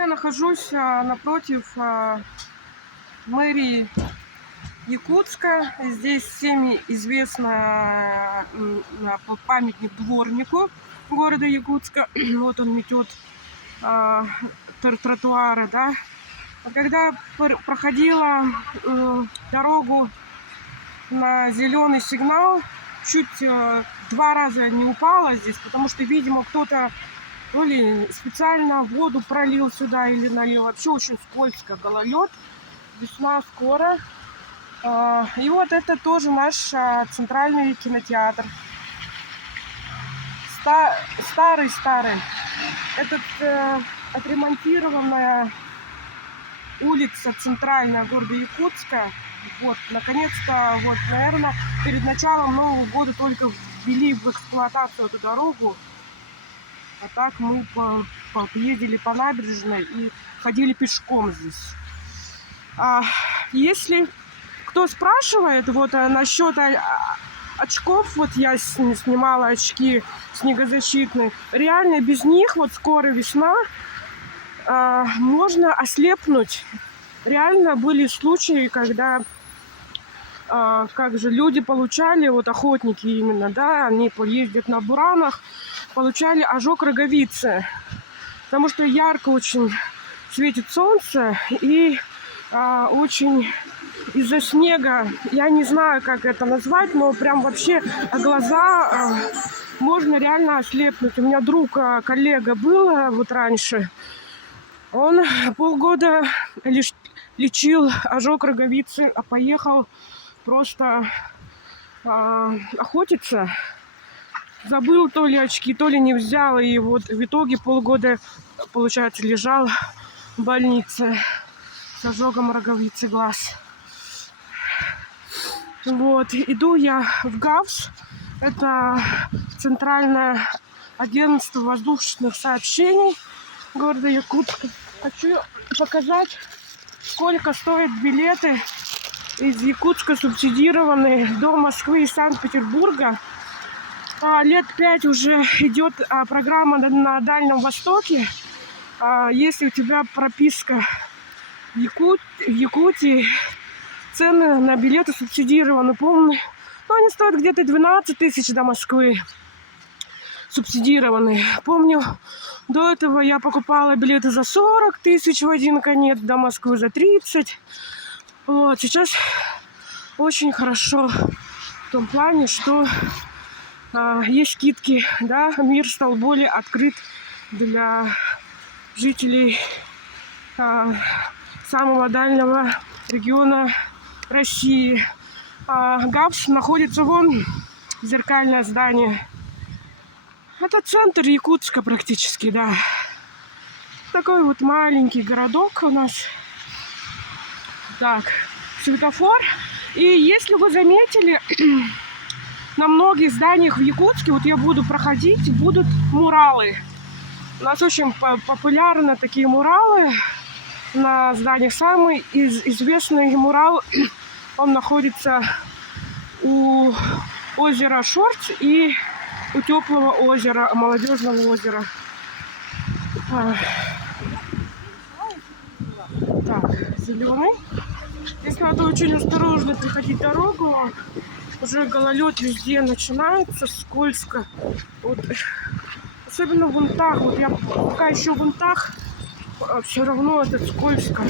Я нахожусь напротив мэрии Якутска. Здесь всеми известно памятник дворнику города Якутска. Вот он метет тротуары, да. А когда проходила дорогу на зеленый сигнал, чуть 2 раза не упала здесь, потому что, видимо, кто-то то ли специально воду пролил сюда или налил. Вообще очень скользко, гололед. Весна скоро. И вот это тоже наш центральный кинотеатр. Старый. Это отремонтированная улица центральная города Якутска. Вот, наконец-то, вот, наверное, перед началом Нового года только ввели в эксплуатацию эту дорогу. А так мы ездили по набережной и ходили пешком здесь. Если кто спрашивает вот насчет очков, вот я снимала очки снегозащитные, реально без них, вот скоро весна, можно ослепнуть. Реально были случаи, когда как же люди получали, вот охотники именно, да, они ездят на буранах, получали ожог роговицы, потому что ярко очень светит солнце и очень из-за снега, я не знаю, как это назвать, но прям вообще глаза можно реально ослепнуть. У меня друг, коллега был вот раньше, он полгода лечил ожог роговицы, а поехал просто охотиться. Забыл то ли очки, то ли не взял. И вот в итоге полгода, получается, лежал в больнице с ожогом роговицы глаз. Вот, иду я в ГАВС. Это Центральное агентство воздушных сообщений города Якутска. Хочу показать, сколько стоят билеты из Якутска субсидированные до Москвы и Санкт-Петербурга. Лет 5 уже идет программа на Дальнем Востоке. Если у тебя прописка в Якутии, цены на билеты субсидированы, помню. Но они стоят где-то 12 тысяч до Москвы. Субсидированные. Помню, до этого я покупала билеты за 40 тысяч в один конец, до Москвы за 30. Вот, сейчас очень хорошо в том плане, что есть скидки, да, мир стал более открыт для жителей самого дальнего региона России. ГАВС находится вон, зеркальное здание. Это центр Якутска практически, да. Такой вот маленький городок у нас. Так, светофор. И если вы заметили, на многих зданиях в Якутске, вот я буду проходить, будут муралы. У нас очень популярны такие муралы на зданиях. Самый известный мурал, он находится у озера Шорц и у теплого озера, молодежного озера. Так, зеленый. Здесь надо очень осторожно переходить дорогу. Уже гололед везде начинается, скользко. Вот. Особенно в винтах. Вот я пока еще в винтах, все равно это скользко.